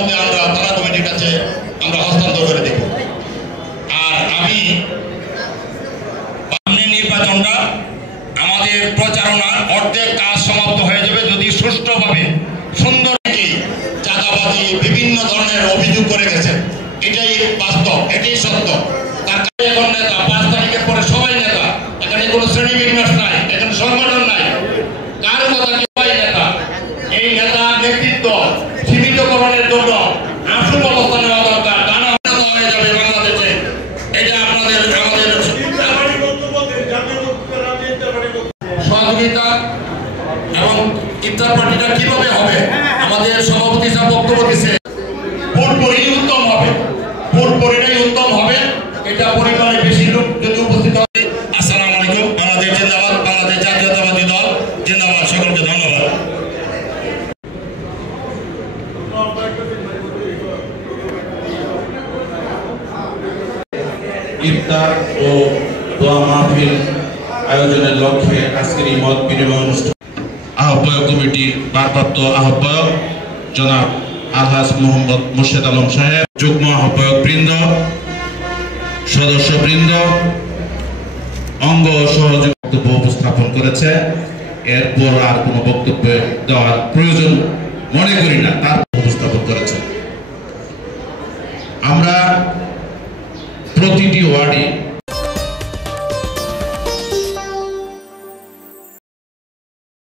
মধ্যে আমরা থানা কমিটির কাছে আমরা হস্তান্তর করে দেব। আর আমি সামনে নির্বাচনটা আমাদের প্রচারণা অর্ধেক কাজ সমাপ্ত হয়ে যাবে যদি সুষ্ঠুভাবে সুন্দর চাঁদাবাজি বিভিন্ন ধরনের অভিযোগ করে গেছেন। এটাই বাস্তব, এটাই সত্য। তার কাছে এখন নেতা 5 তারিখের পরে সবাই নেতা, এখানে কোনো শ্রেণী বিন্যাস নাই, এখানে সংগঠন নাই, কার কথা সবাই নেতা। এই নেতা নেতৃত্ব সীমিতকরণের জন্য আশু ব্যবস্থা নেওয়া দরকার, টানা উন্নত হয়ে যাবে বাংলাদেশে। এটা আমাদের সহযোগিতা এবং ইফতার পার্টিটা কিভাবে হবে আমাদের সভাপতি সাহেব বক্তব্য দিচ্ছে। ভোট পরিই উত্তম হবে, ভোট পরিটাই উত্তম হবে। এটা পরিবারে বেশি লোক যদি উপস্থিত হবে। আসসালামু আলাইকুম। বাংলাদেশ জিন্দাবাদ, বাংলাদেশ জাতীয়তাবাদী দল জিন্দাবাদ। সকলকে ধন্যবাদ। ইফতার ও দোয়া মাহফিল আয়োজনের লক্ষ্যে আজকের এই মত বিনিময় অনুষ্ঠান আহ্বায়ক কমিটির ভারপ্রাপ্ত আহ্বায়ক জনাব আলহাজ মোহাম্মদ মুর্শেদ আলম সাহেব, যুগ্ম আহ্বায়ক বৃন্দ, সদস্য বৃন্দ, অঙ্গ সহযোগী বক্তব্য উপস্থাপন করেছে। এরপর আর কোনো বক্তব্য দেওয়ার প্রয়োজন মনে করি না।